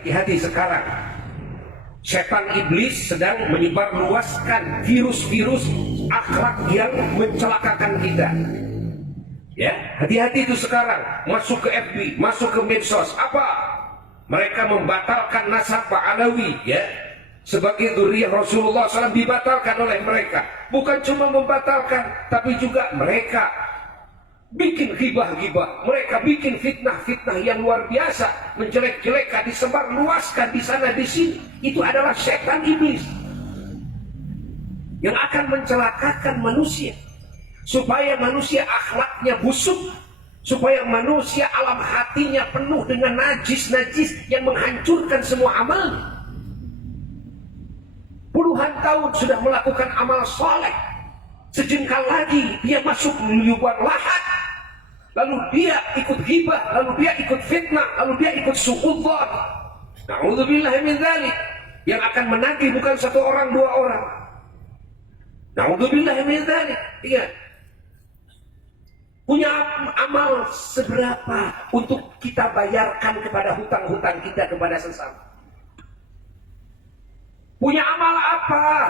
Hati-hati sekarang, setan iblis sedang menyebarluaskan virus-virus akhlak yang mencelakakan kita. Ya, hati-hati itu sekarang. Masuk ke FB, masuk ke medsos. Apa? Mereka membatalkan nasab Alawi, ya. Sebagai dzurriyyah Rasulullah SAW dibatalkan oleh mereka. Bukan cuma membatalkan, tapi juga mereka bikin ghibah-ghibah, mereka bikin fitnah-fitnah yang luar biasa, menjelek-jelekan, disebar luaskan di sana di sini. Itu adalah setan iblis yang akan mencelakakan manusia, supaya manusia akhlaknya busuk, supaya manusia alam hatinya penuh dengan najis-najis yang menghancurkan semua amal. Puluhan tahun sudah melakukan amal soleh, sejengkal lagi dia masuk lubang lahat, lalu dia ikut ghibah, lalu dia ikut fitnah, lalu dia ikut su'udzon. Na'udzubillah min dzalik. Yang akan menagih bukan satu orang, dua orang. Na'udzubillah min dzalik. Iya. Punya amal seberapa untuk kita bayarkan kepada hutang-hutang kita kepada sesama? Punya amal apa?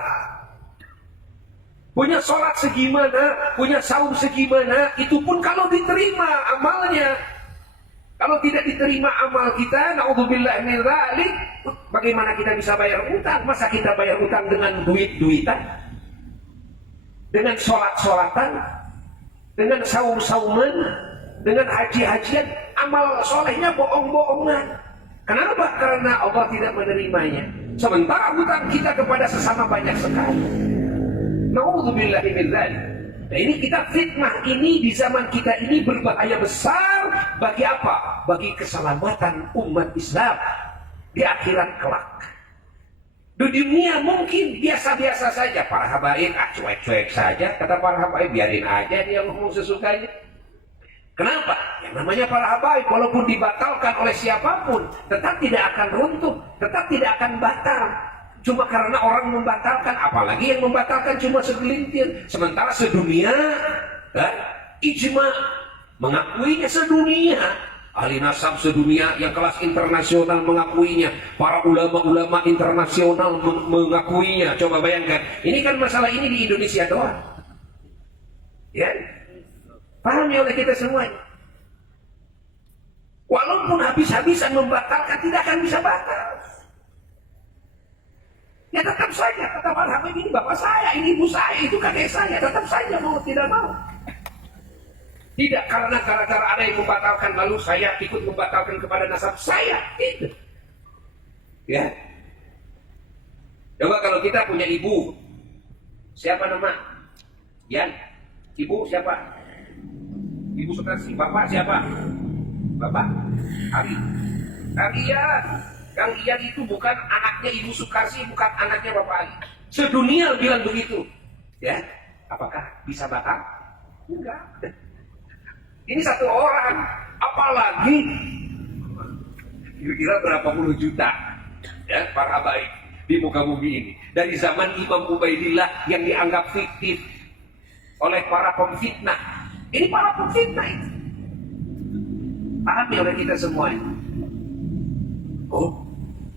Punya sholat segimana, punya saum segimana, itu pun kalau diterima amalnya. Kalau tidak diterima amal kita, na'udzubillah min dzalik, bagaimana kita bisa bayar utang? Masa kita bayar utang dengan duit-duitan? Dengan sholat-sholatan? Dengan saum-sauman? Dengan haji-hajian? Amal solehnya bohong-bohongan. Kenapa? Karena Allah tidak menerimanya. Sementara hutang kita kepada sesama banyak sekali. Na'udzubillah min dzalik. Nah, ini kita fitnah ini di zaman kita ini berbahaya besar. Bagi apa? Bagi keselamatan umat Islam di akhirat kelak. Di dunia mungkin biasa-biasa saja. Para habaib cuek-cuek saja. Kata para habaib, biarin aja dia ngomong sesukanya. Kenapa? Yang namanya para habaib walaupun dibatalkan oleh siapapun, tetap tidak akan runtuh, tetap tidak akan batal. Cuma karena orang membatalkan, apalagi yang membatalkan cuma segelintir. Sementara sedunia, ijma mengakuinya sedunia. Ahli nasab sedunia yang kelas internasional mengakuinya. Para ulama-ulama internasional mengakuinya. Coba bayangkan, ini kan masalah ini di Indonesia doang. Ya, pahami oleh kita semuanya. Walaupun habis-habisan membatalkan, tidak akan bisa batal. Ya tetap saja, kata para habaib, ini bapak saya, ini ibu saya, itu kakek saya, tetap saja mau tidak mau. Tidak karena gara-gara ada yang membatalkan lalu saya ikut membatalkan kepada nasab saya, itu. Ya. Coba kalau kita punya ibu, siapa nama? Yan. Ibu siapa? Ibu Sukarsi. Bapak siapa? Bapak Ari. Kalian. Kang Ian itu bukan anaknya Ibu Sukarsi, bukan anaknya Bapak Ali. Sedunia bilang begitu. Ya, apakah bisa batal? Enggak. Ini satu orang, apalagi kira-kira berapa puluh juta ya para habaib di muka bumi ini. Dari zaman Imam Ubaidillah yang dianggap fiktif oleh para pemfitnah. Ini para pemfitnah itu. Pahami oleh kita semuanya. Oh,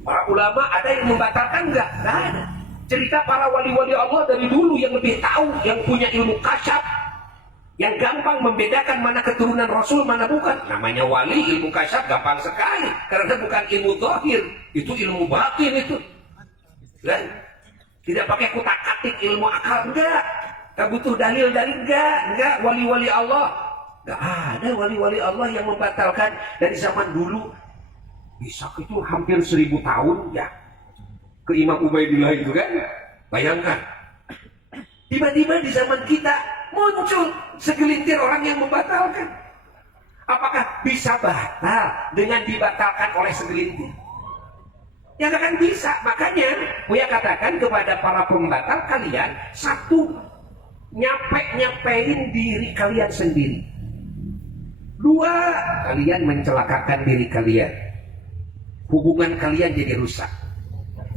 para ulama ada yang membatalkan enggak? Enggak ada. Cerita para wali-wali Allah dari dulu yang lebih tahu, yang punya ilmu kasyaf, yang gampang membedakan mana keturunan Rasul, mana bukan. Namanya wali, ilmu kasyaf gampang sekali. Karena bukan ilmu zahir, itu ilmu batin itu. Dan tidak pakai kutak-katik ilmu akal, enggak. Enggak butuh dalil-dalil, enggak. Wali-wali Allah, enggak ada wali-wali Allah yang membatalkan dari zaman dulu. Bisa itu hampir 1000 tahun ya ke Imam Ubaidillah itu kan. Bayangkan tiba-tiba di zaman kita muncul segelintir orang yang membatalkan. Apakah bisa batal dengan dibatalkan oleh segelintir? Ya nggak akan bisa. Makanya Buya katakan kepada para pembatal, kalian satu, nyapein diri kalian sendiri. Dua, kalian mencelakakan diri kalian. Hubungan kalian jadi rusak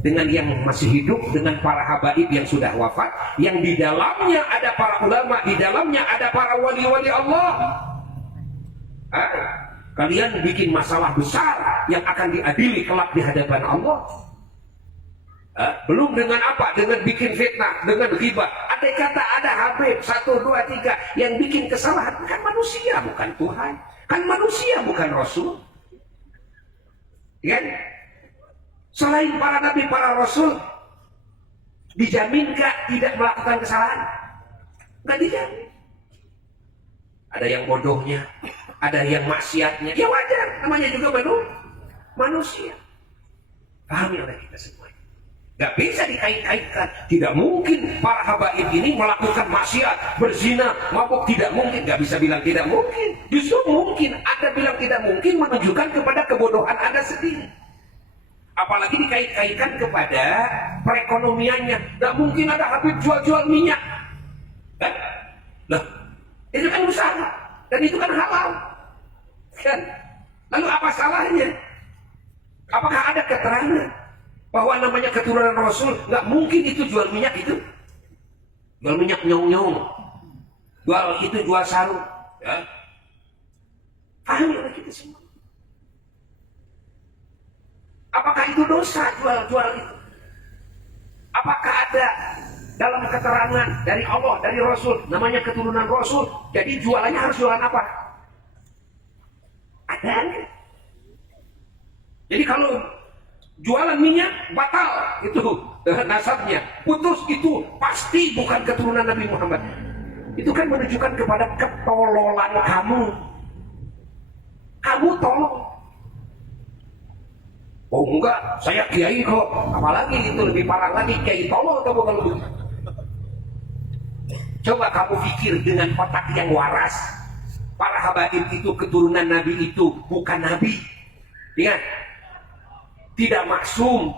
dengan yang masih hidup, dengan para habaib yang sudah wafat, yang di dalamnya ada para ulama, di dalamnya ada para wali-wali Allah. Kalian bikin masalah besar yang akan diadili kelak di hadapan Allah. Belum dengan apa? Dengan bikin fitnah, dengan ghibah. Andai kata ada Habib 1, 2, 3 yang bikin kesalahan, kan manusia bukan Tuhan, kan manusia bukan Rasul. Kan? Selain para nabi, para rasul, dijaminkah tidak melakukan kesalahan? Nggak dijamin. Ada yang bodohnya, ada yang maksiatnya, ya wajar, namanya juga manusia. Pahami oleh kita semua. Gak bisa dikait-kaitkan. Tidak mungkin para habaib ini melakukan maksiat, berzina, mabuk, tidak mungkin. Gak bisa bilang tidak mungkin. Justru mungkin. Anda bilang tidak mungkin menunjukkan kepada kebodohan Anda sendiri. Apalagi dikait-kaitkan kepada perekonomiannya. Gak mungkin ada habib jual-jual minyak. Kan? Loh, itu kan usaha. Dan itu kan halal. Kan? Lalu apa salahnya? Apakah ada keterangan bahwa namanya keturunan Rasul nggak mungkin itu jual minyak itu, jual minyak nyong-nyong, jual sarung, ya? Paham ya kita semua? Apakah itu dosa jual itu? Apakah ada dalam keterangan dari Allah, dari Rasul, namanya keturunan Rasul, jadi jualannya harus jualan apa? Ada enggak? Jadi kalau jualan minyak batal, itu nasabnya putus, itu pasti bukan keturunan Nabi Muhammad. Itu kan menunjukkan kepada ketololan kamu. Kamu tolong. Oh enggak, saya kiai kok. Apalagi itu lebih parah lagi, kiai tolong kamu kalau begitu. Coba kamu pikir dengan otak yang waras. Para habaib itu keturunan Nabi itu bukan Nabi. Ingat, tidak maksum,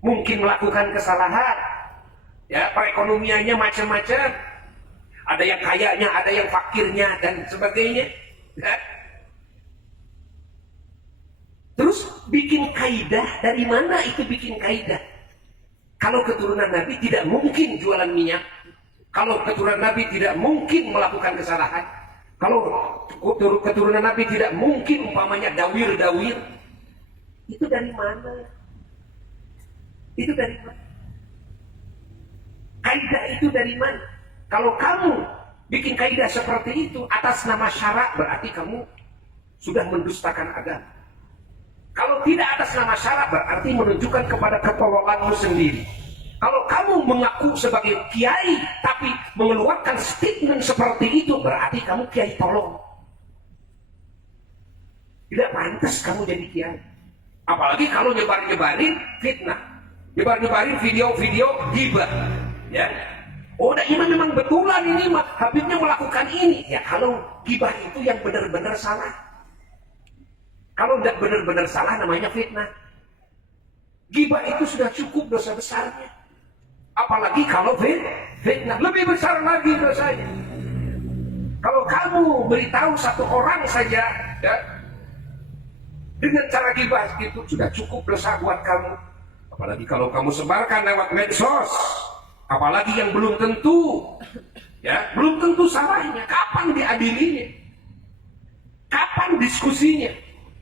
mungkin melakukan kesalahan, ya perekonomiannya macam-macam, ada yang kayanya, ada yang fakirnya dan sebagainya. Ya. Terus bikin kaidah, dari mana itu bikin kaidah? Kalau keturunan Nabi tidak mungkin jualan minyak, kalau keturunan Nabi tidak mungkin melakukan kesalahan, kalau keturunan Nabi tidak mungkin umpamanya dawir-dawir. Itu dari mana? Itu dari mana? Kaidah itu dari mana? Kalau kamu bikin kaidah seperti itu atas nama syarak, berarti kamu sudah mendustakan agama. Kalau tidak atas nama syarak, berarti menunjukkan kepada ketololanmu sendiri. Kalau kamu mengaku sebagai kiai tapi mengeluarkan statement seperti itu, berarti kamu kiai tolong. Tidak pantas kamu jadi kiai. Apalagi kalau nyebar-nyebarin fitnah, nyebar-nyebarin video-video ghibah, ya. Oh, ini memang betulan ini mah Habibnya melakukan ini. Ya kalau ghibah itu yang benar-benar salah. Kalau tidak benar-benar salah namanya fitnah. Ghibah itu sudah cukup dosa besarnya. Apalagi kalau fitnah lebih besar lagi dosanya. Kalau kamu beritahu satu orang saja, ya, dengan cara ghibah itu sudah cukup dosa buat kamu. Apalagi kalau kamu sebarkan lewat medsos, apalagi yang belum tentu, ya belum tentu salahnya. Kapan diadilinya? Kapan diskusinya?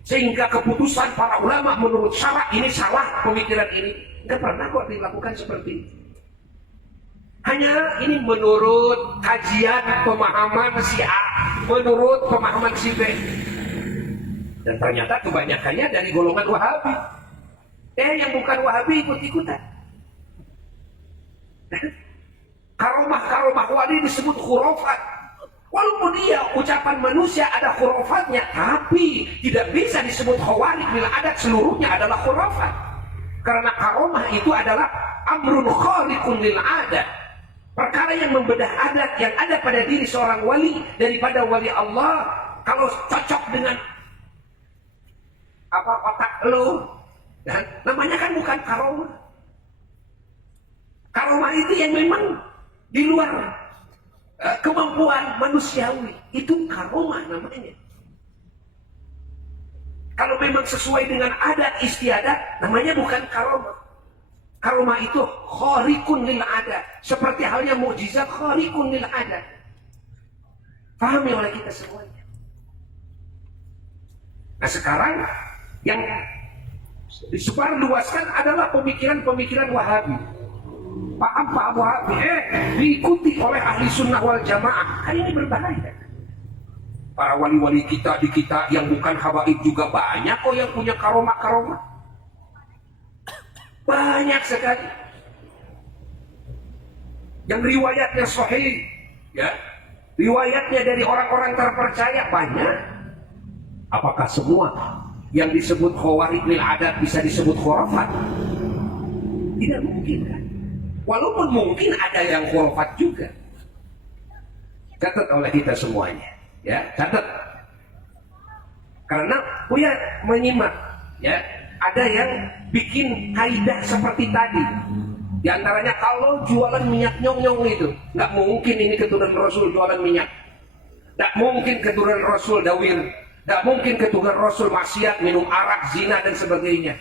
Sehingga keputusan para ulama menurut syarak ini salah, pemikiran ini nggak pernah kok dilakukan seperti ini. Hanya ini menurut kajian pemahaman si A, menurut pemahaman si B. Dan ternyata kebanyakannya dari golongan Wahabi. Yang bukan Wahabi ikut-ikutan. Karomah-karomah wali disebut khurafat. Walaupun dia ucapan manusia ada khurafatnya, tapi tidak bisa disebut khawarij bila adat seluruhnya adalah khurafat. Karena karomah itu adalah amrun khariqun lil adat. Perkara yang membedah adat yang ada pada diri seorang wali daripada wali Allah. Kalau cocok dengan apa otak lo, dan namanya kan bukan karomah. Karomah itu yang memang di luar kemampuan manusiawi, itu karomah namanya. Kalau memang sesuai dengan adat istiadat, namanya bukan karomah. Karomah itu khariqun lil adat, seperti halnya mukjizat khariqun lil adat. Pahami oleh kita semuanya. Nah sekarang yang disebarluaskan adalah pemikiran-pemikiran Wahabi. Paham Wahabi diikuti oleh ahli sunnah wal jamaah. Kan ini berbahaya. Para wali-wali kita di kita yang bukan habaib juga banyak kok yang punya karomah-karomah. Banyak sekali. Yang riwayatnya sahih, ya. Riwayatnya dari orang-orang terpercaya banyak. Apakah semua yang disebut khawarijul adat bisa disebut khurafat? Tidak mungkin kan? Walaupun mungkin ada yang khurafat juga. Catat oleh kita semuanya, ya, catat. Karena Buya menyimak, ya, ada yang bikin kaidah seperti tadi. Di antaranya kalau jualan minyak nyong-nyong itu, nggak mungkin ini keturunan Rasul jualan minyak. Nggak mungkin keturunan Rasul dawir. Nggak mungkin keturunan Rasul maksiat, minum arak, zina, dan sebagainya.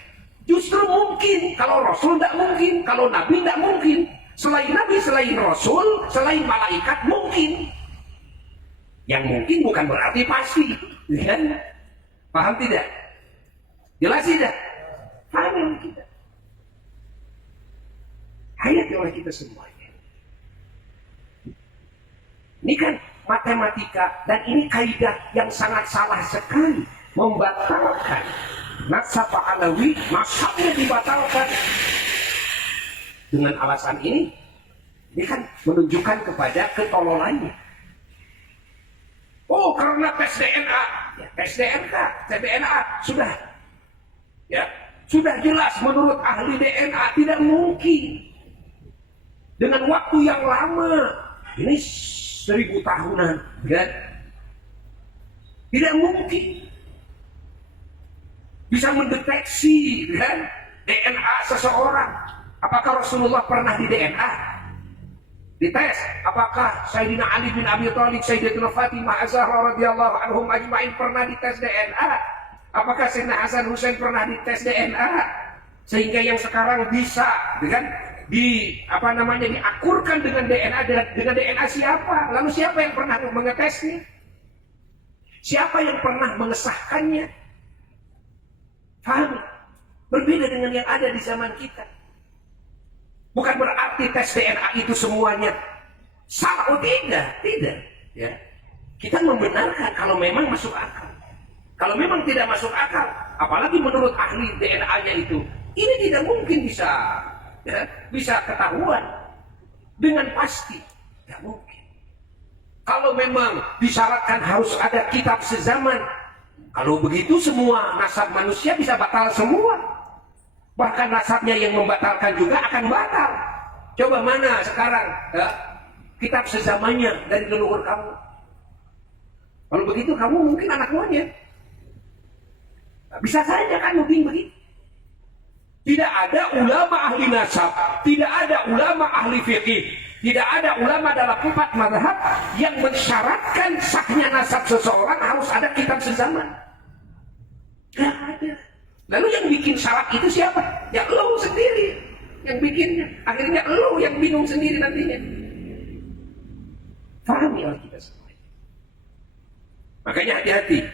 Justru mungkin, kalau Rasul nggak mungkin, kalau Nabi nggak mungkin. Selain Nabi, selain Rasul, selain malaikat mungkin. Yang mungkin bukan berarti pasti. Ya? Paham tidak? Jelas tidak? Paham yang kita? Hayati oleh kita semuanya. Ini kan matematika dan ini kaidah yang sangat salah sekali, membatalkan nasab alawi, nasabnya dibatalkan dengan alasan ini kan menunjukkan kepada ketololannya. Oh, karena tes DNA, ya, tes DNA sudah, ya, sudah jelas menurut ahli DNA tidak mungkin. Dengan waktu yang lama, ini 1000 tahunan, kan? Tidak mungkin bisa mendeteksi, kan, DNA seseorang. Apakah Rasulullah pernah di DNA? Dites. Apakah Sayyidina Ali bin Abi Thalib, Sayyidatina Fatimah Az-Zahra radhiyallahu anhum ajma'in pernah dites DNA? Apakah Sayyidina Hasan Husain pernah dites DNA? Sehingga yang sekarang bisa, kan, diakurkan dengan DNA siapa? Lalu siapa yang pernah mengetesnya? Siapa yang pernah mengesahkannya? Paham? Berbeda dengan yang ada di zaman kita. Bukan berarti tes DNA itu semuanya salah. Oh tidak. Ya. Kita membenarkan kalau memang masuk akal. Kalau memang tidak masuk akal, apalagi menurut ahli DNA-nya itu, ini tidak mungkin bisa ketahuan dengan pasti. Tidak mungkin. Kalau memang disyaratkan harus ada kitab sezaman, kalau begitu semua nasab manusia bisa batal semua. Bahkan nasabnya yang membatalkan juga akan batal. Coba mana sekarang kitab sezamannya dari leluhur kamu? Kalau begitu kamu mungkin anak monyet. Bisa saja kan mungkin begitu. Tidak ada ulama ahli nasab, tidak ada ulama ahli fikih, tidak ada ulama dalam 4 mazhab yang mensyaratkan sahnya nasab seseorang harus ada kitab sezaman. Tidak ada. Lalu yang bikin syarat itu siapa? Ya lo sendiri yang bikinnya. Akhirnya lo yang bingung sendiri nantinya. Pahami oleh kita semua. Makanya hati-hati.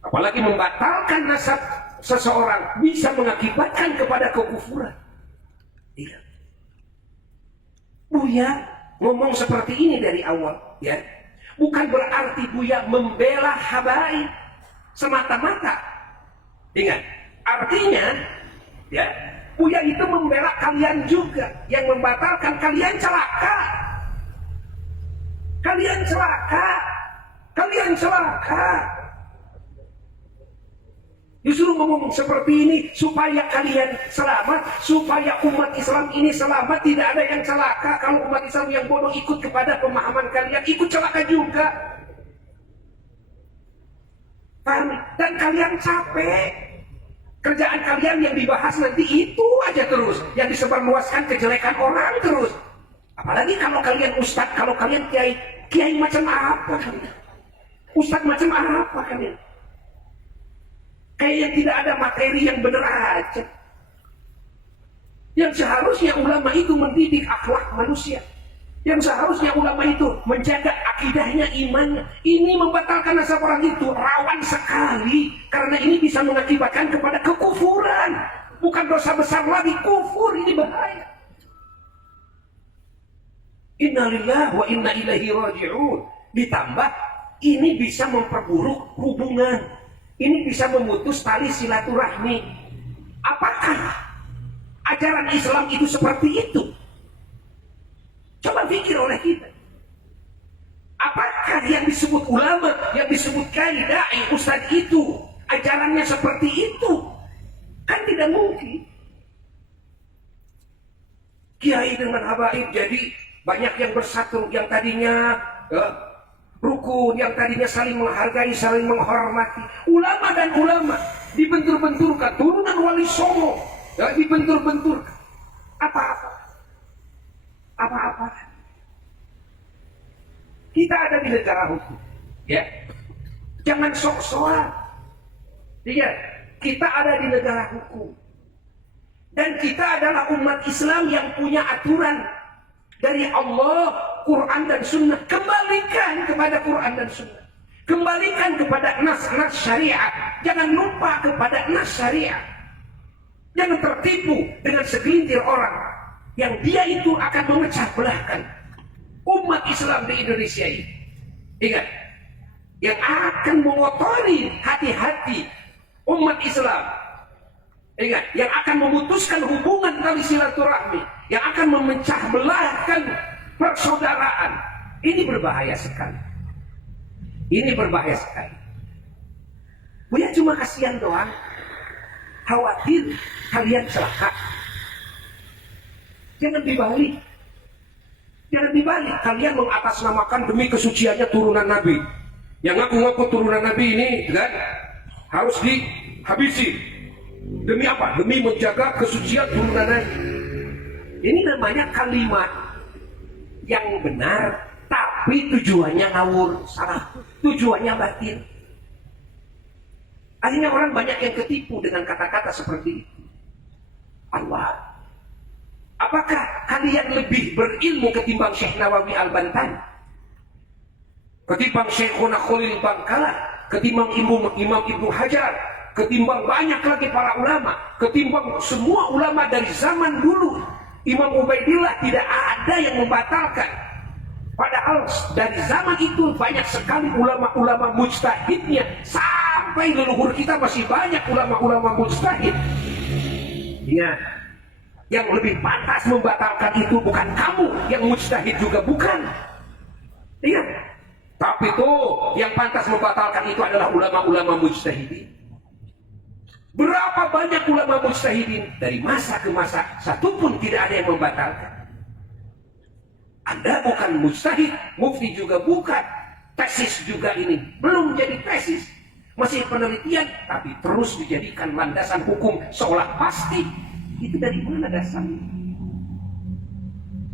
Apalagi membatalkan nasab seseorang bisa mengakibatkan kepada kekufuran. Iya. Buya ngomong seperti ini dari awal, ya. Bukan berarti Buya membela habaib semata-mata. Ingat, artinya, ya, Buya itu membela kalian juga yang membatalkan. Kalian celaka. Kalian celaka. Kalian celaka. Disuruh ngomong seperti ini supaya kalian selamat, supaya umat Islam ini selamat, tidak ada yang celaka. Kalau umat Islam yang bodoh ikut kepada pemahaman kalian, ikut celaka juga. Paham? Dan kalian capek. Kerjaan kalian yang dibahas nanti itu aja terus, yang disebarluaskan kejelekan orang terus. Apalagi kalau kalian ustadz, kalau kalian kiai macam apa kalian? Ustadz macam apa kalian? Kayak yang tidak ada materi yang benar aja. Yang seharusnya ulama itu mendidik akhlak manusia. Yang seharusnya ulama itu menjaga akidahnya, imannya. Ini membatalkan nasab orang itu rawan sekali, karena ini bisa mengakibatkan kepada kekufuran. Bukan dosa besar lagi, kufur, ini bahaya. Innalillahi wa inna ilaihi raji'un. Ditambah ini bisa memperburuk hubungan. Ini bisa memutus tali silaturahmi. Apakah ajaran Islam itu seperti itu? Coba pikir oleh kita. Apakah yang disebut ulama, yang disebut kiai, dai, ustadz itu ajarannya seperti itu? Kan tidak mungkin. Kiai dengan habaib jadi banyak yang bersatu, yang tadinya rukun, yang tadinya saling menghargai, saling menghormati. Ulama dan ulama dibentur-benturkan, turunan wali songo dibentur-benturkan. Apa-apa. Kita ada di negara hukum, ya. Jangan sok-sokan. Lihat, kita ada di negara hukum. Dan kita adalah umat Islam yang punya aturan dari Allah, Quran dan Sunnah. Kembalikan kepada Quran dan Sunnah. Kembalikan kepada nas-nas syariat. Jangan lupa kepada nas syariat. Jangan tertipu dengan segelintir orang yang dia itu akan memecah belahkan umat Islam di Indonesia ini. Ingat, yang akan mengotori hati-hati umat Islam. Ingat, yang akan memutuskan hubungan tali silaturahmi, yang akan memecah belahkan persaudaraan. Ini berbahaya sekali. Ini berbahaya sekali. Buya cuma kasihan doang, khawatir kalian celaka. Jangan dibalik. Jangan dibalik. Kalian mengatasnamakan demi kesuciannya turunan Nabi. Yang ngaku-ngaku turunan Nabi ini kan harus dihabisi. Demi apa? Demi menjaga kesucian turunan Nabi. Ini namanya kalimat yang benar, tapi tujuannya ngawur, salah. Tujuannya batin. Akhirnya orang banyak yang ketipu dengan kata-kata seperti itu. Allah. Apakah kalian lebih berilmu ketimbang Syekh Nawawi Al-Bantan? Ketimbang Syekhuna Khalil Bangkalan? Ketimbang Imam Ibnu Hajar? Ketimbang banyak lagi para ulama? Ketimbang semua ulama dari zaman dulu? Imam Ubaidillah tidak ada yang membatalkan. Padahal dari zaman itu banyak sekali ulama-ulama mujtahidnya. Sampai leluhur kita masih banyak ulama-ulama mujtahid. Ingat. Yang lebih pantas membatalkan itu bukan kamu, yang mujtahid juga bukan. Iya. Tapi tuh yang pantas membatalkan itu adalah ulama-ulama mujtahidin. Berapa banyak ulama mujtahidin dari masa ke masa, satu pun tidak ada yang membatalkan. Anda bukan mujtahid, mufti juga bukan, tesis juga ini belum jadi tesis, masih penelitian, tapi terus dijadikan landasan hukum seolah pasti. Itu dari mana dasarnya?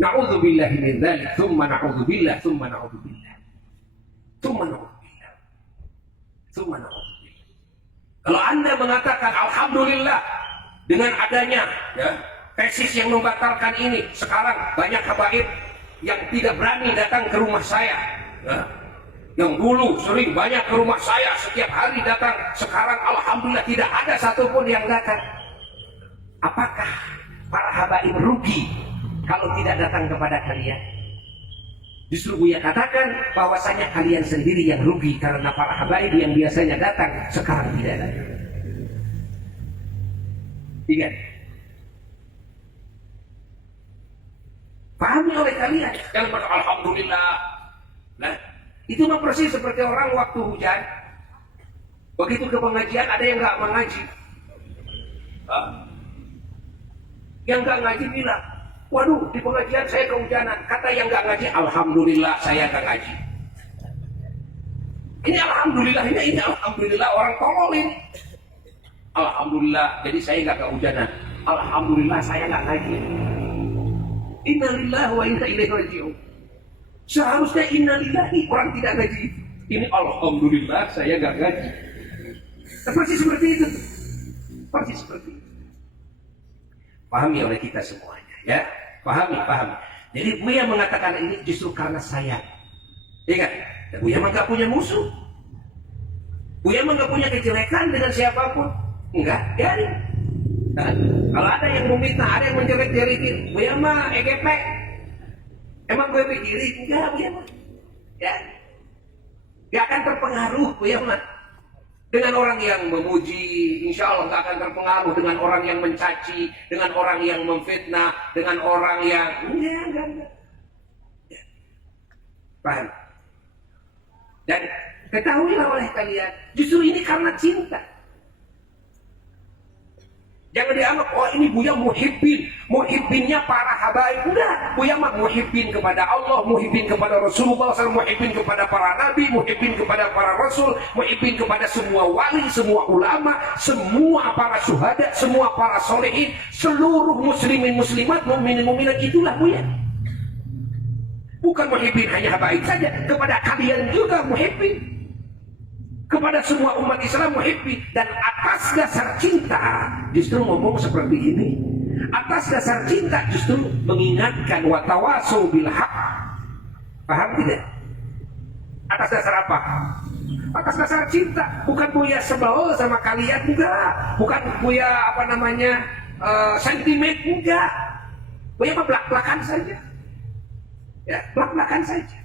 Na'udzubillahi min dzalik, tsumma na'udzubillah, tsumma na'udzubillah. Tsumma na'udzubillah. Tsumma na'udzubillah. Kalau Anda mengatakan alhamdulillah dengan adanya tesis yang membatalkan ini, sekarang banyak habaib yang tidak berani datang ke rumah saya. Yang dulu sering banyak ke rumah saya, setiap hari datang, sekarang alhamdulillah tidak ada satupun yang datang. Apakah para habaib rugi kalau tidak datang kepada kalian? Justru Buya katakan bahwasanya kalian sendiri yang rugi, karena para habaib yang biasanya datang sekarang tidak datang. Ingat, pahami oleh kalian. Jangan berkata alhamdulillah. Nah, itu mah persis seperti orang waktu hujan. Begitu ke pengajian ada yang nggak mengaji. Yang nggak ngaji bilang, waduh di pengajian saya kehujanan. Kata yang nggak ngaji, alhamdulillah saya nggak ngaji. Ini alhamdulillah, ini alhamdulillah orang tolol ini. Alhamdulillah, jadi saya nggak kehujanan. Alhamdulillah saya nggak ngaji. Innalillahi wa inna ilaihi raji'un. Seharusnya innalillahi orang tidak ngaji. Ini alhamdulillah saya nggak ngaji. Persis seperti itu. Persis seperti itu. Pahami oleh kita semuanya, ya. Pahami. Jadi Buya mengatakan ini justru karena sayang. Ingat, Buya mah gak punya musuh. Buya mah gak punya kejelekan dengan siapapun. Enggak, biarin. Nah, kalau ada yang meminta, ada yang menjelek-jelekin, Buya mah EGP. Emang gue pikirin? Enggak, Buya mah. Ya. Gak akan terpengaruh, Buya mah. Dengan orang yang memuji, insya Allah gak akan terpengaruh. Dengan orang yang mencaci, dengan orang yang memfitnah, dengan orang yang enggak. Ya. Paham? Dan ketahuilah oleh kalian, justru ini karena cinta. Jangan dianggap, oh ini Buya muhibbin. Muhibbinnya para habaib. Udah, Buya mah muhibbin kepada Allah, muhibbin kepada Rasulullah SAW, muhibbin kepada para nabi, muhibbin kepada para rasul, muhibbin kepada semua wali, semua ulama, semua para syuhada, semua para solehin, seluruh muslimin muslimat, mukminin mukminat, itulah Buya. Bukan muhibbin hanya habaib saja, kepada kalian juga muhibbin. Kepada semua umat Islam muhibbin. Dan atas dasar cinta justru ngomong seperti ini. Atas dasar cinta justru mengingatkan watawasau bil haq. Paham tidak? Atas dasar apa? Atas dasar cinta. Bukan Buya sebel sama kalian, enggak. Bukan Buya sentimen, enggak. Buya mah belak-belakan saja. Ya, belak-belakan saja.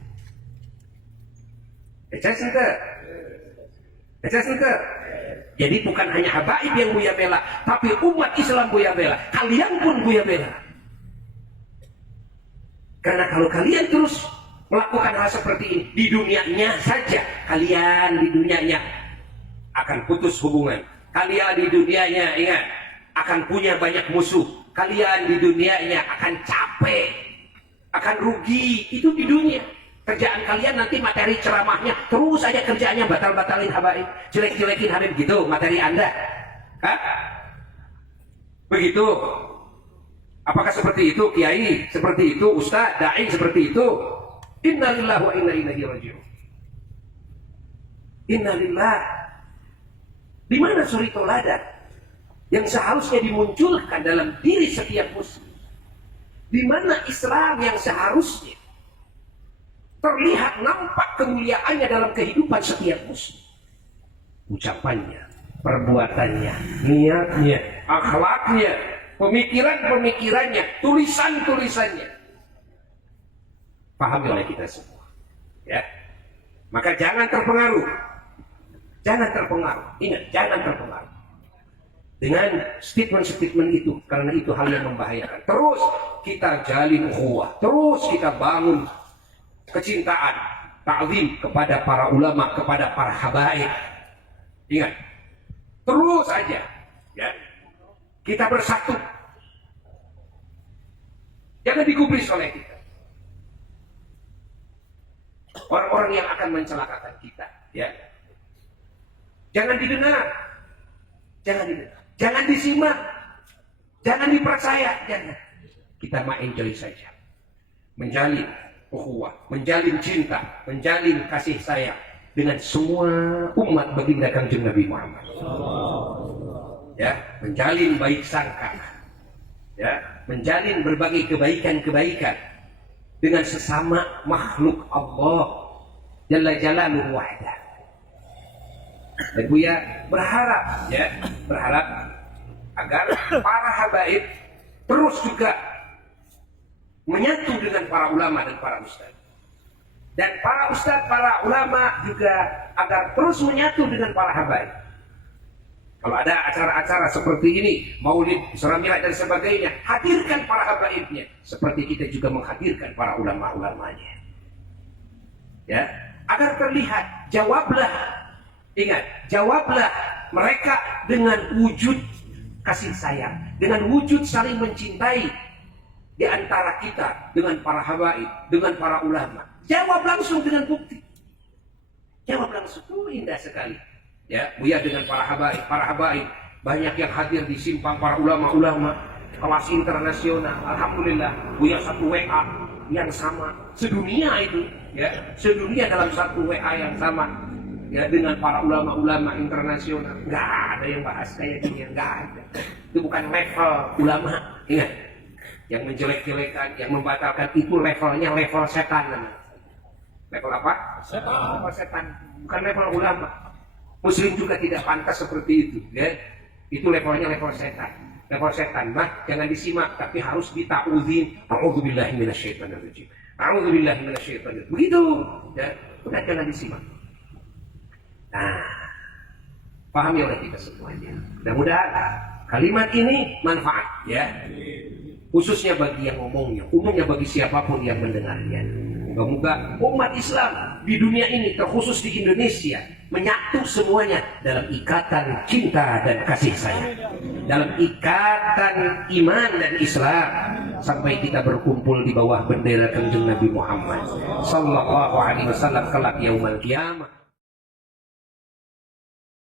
Jadi bukan hanya habaib yang Buya bela, tapi umat Islam Buya bela. Kalian pun Buya bela. Karena kalau kalian terus melakukan hal seperti ini di dunianya saja, kalian di dunianya akan putus hubungan. Kalian di dunianya, ingat, akan punya banyak musuh. Kalian di dunianya akan capek, akan rugi. Itu di dunia. Kerjaan kalian nanti materi ceramahnya terus aja kerjaannya batal-batalin habaib, jelek-jelekin habib, gitu materi Anda. Hah? Begitu? Apakah seperti itu kiai? Seperti itu ustaz, dai seperti itu? Innalillahi wa inna ilaihi raji'un. Innalillah. Di mana suri toladan yang seharusnya dimunculkan dalam diri setiap muslim? Di mana Islam yang seharusnya terlihat nampak kemuliaannya dalam kehidupan setiap muslim? Ucapannya, perbuatannya, niatnya, akhlaknya, pemikiran-pemikirannya, tulisan-tulisannya. Pahami oleh kita semua. Ya. Maka jangan terpengaruh. Jangan terpengaruh. Ingat, jangan terpengaruh dengan statement-statement itu, karena itu hal yang membahayakan. Terus kita jalin ukhuwah, terus kita bangun kecintaan, ta'zim kepada para ulama, kepada para habaib. Ingat, terus aja, ya, kita bersatu. Jangan digubris oleh kita orang-orang yang akan mencelakakan kita, ya. Jangan didengar, jangan disimak, jangan dipercaya, jangan. Kita mah enjoy saja, menjalin ukhuwah, menjalin cinta, menjalin kasih sayang dengan semua umat baginda Kanjeng Nabi Muhammad. Ya, menjalin baik sangka, ya, menjalin berbagai kebaikan-kebaikan dengan sesama makhluk Allah Jalla Jalaluhu wahdah. Dan Buya berharap, ya, agar para habaib terus juga menyatu dengan para ulama dan para ustaz. Dan para ustaz, para ulama juga agar terus menyatu dengan para habaib. Kalau ada acara-acara seperti ini, maulid, Isra Mi'raj dan sebagainya, hadirkan para habaibnya. Seperti kita juga menghadirkan para ulama-ulamanya. Ya, agar terlihat, jawablah. Ingat, jawablah mereka dengan wujud kasih sayang, dengan wujud saling mencintai di antara kita dengan para habaib, dengan para ulama. Jawab langsung dengan bukti. Jawab langsung. Indah sekali. Ya, Buya dengan para habaib banyak yang hadir di simpang para ulama-ulama kelas internasional. Alhamdulillah, Buya satu WA yang sama sedunia itu, ya, sedunia dalam satu WA yang sama, ya, dengan para ulama-ulama internasional. Nggak ada yang bahas kayak gini, nggak ada. Itu bukan level ulama. Ingat, yang menjelek-jelekan, yang membatalkan itu levelnya level setan. Level apa? Setan. Level setan, bukan level ulama. Muslim juga tidak pantas seperti itu, ya. Itu levelnya level setan. Level setan mah jangan disimak, tapi harus ditauzin. A'udzubillahi minasyaitonirrajim. A'udzubillahi minasyaitonirrajim. Begitu, ya. Udah jangan disimak. Nah, pahami oleh kita semuanya. Mudah-mudahan kalimat ini manfaat, ya. Khususnya bagi yang ngomongnya, umumnya bagi siapapun yang mendengarnya. Moga-moga umat Islam di dunia ini, terkhusus di Indonesia, menyatu semuanya dalam ikatan cinta dan kasih sayang, dalam ikatan iman dan Islam, sampai kita berkumpul di bawah bendera Kanjeng Nabi Muhammad sallallahu alaihi wasallam kelak yaumul qiyamah.